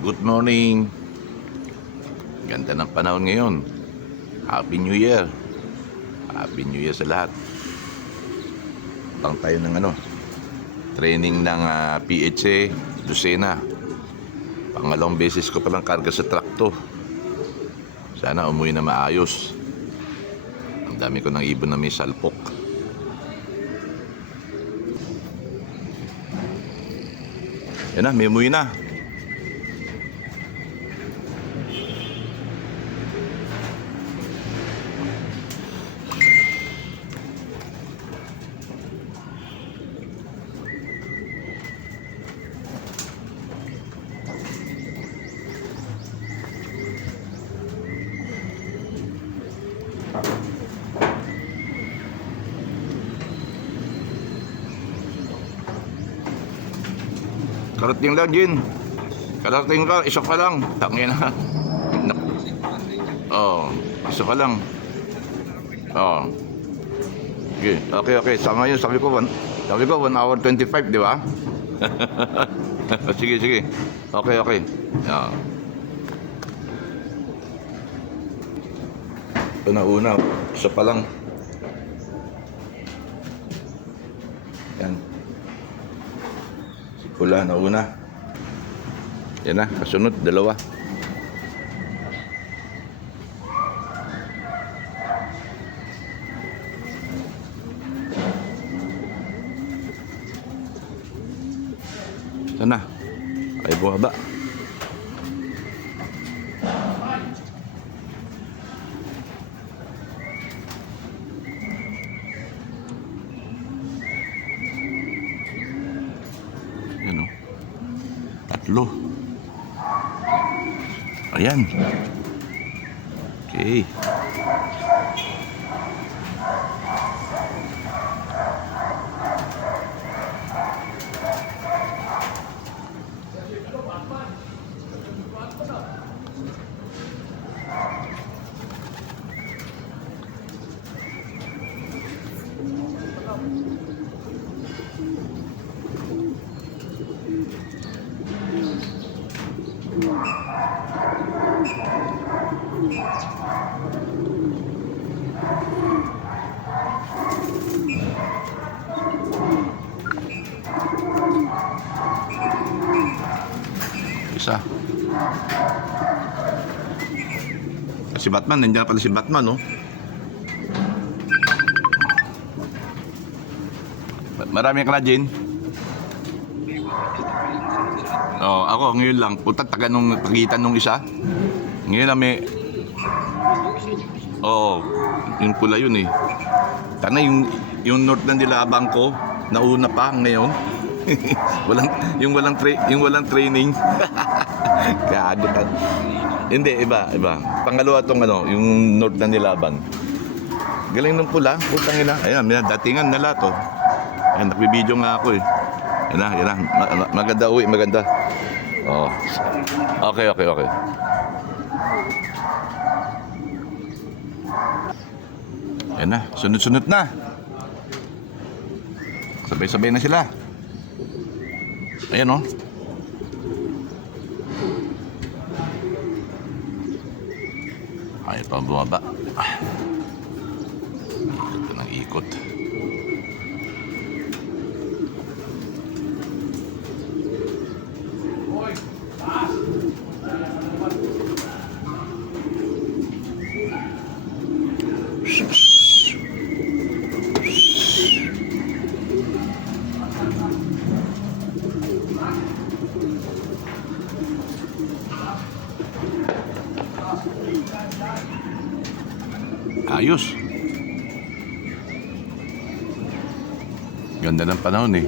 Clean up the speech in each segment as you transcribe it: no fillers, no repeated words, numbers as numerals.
Good morning. Ganda ng panahon ngayon. Happy New Year. Happy New Year sa lahat. Pang tayo ng training ng PHA Lucena. Pangalawang beses ko palang karga sa truck to. Sana umuwi na maayos. Ang dami ko ng ibon na may salpok. Yan na, may umuwi na. Karating lang, Jin. Karating lang, isa ka lang. Tangin na. Isa ka lang. Okay. Sa ngayon, sabi ko 1 hour 25, di ba? Sige. Okay. Ito na una, isa pa lang. Yan. Pula na una. Yan na, kasunod, dalawa. Ito na. Ay bumaba. Yan o. Tatlo. Ayan. Okay. Isa. Si Batman, nandiyan pala si Batman, no? Marami ka na, Jin? Ako ngayon lang. Punta taga nung pagitan nung isa. Ngayon lang may... yung pula yun eh. Tana yung north ng nilabang ko, nauna pa ngayon. yung walang training. Gago ta. Hindi, iba. Pangalawa tong yung north na nilaban. Galing ng pula, putang ina. Ayan, datingan na lahat, oh. Ayan, nagbibideo nga ako eh. Yan na. Maganda uwi, maganda. Okay. Yan na, sunod-sunod na. Sabay-sabay na sila. Ayan, oh. Ayaw pa bumaba. Ikot ng ikot. Ayos. Ganda ng panahon eh.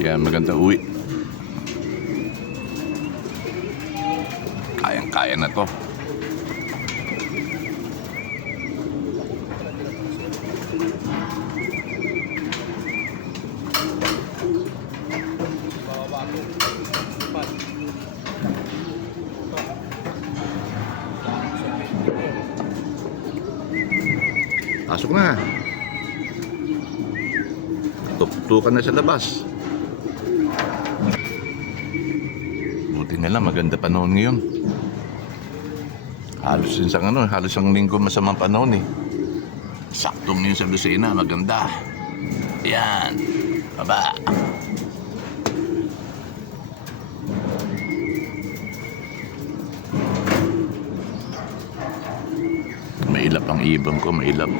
Kaya maganda uwi. Kayang-kaya na to. Pasok na. Tuktukan na sa labas. Buti na lang, maganda panahon ngayon. Halos ang linggo masamang panahon eh. Saktong ngayon sa Lucena, maganda. Yan, baba. Mailap ang ibon ko, mailap.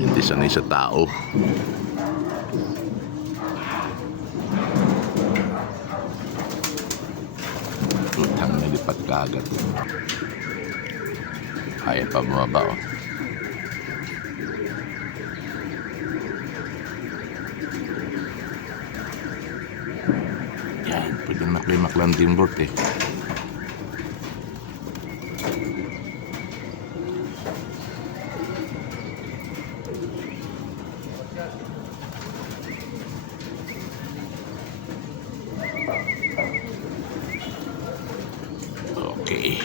Hindi sanay sa tao. Tutang nalipat kagad. Ayaw pa bumaba oh. Yan, pwede na kayo maklanding board eh. Okay.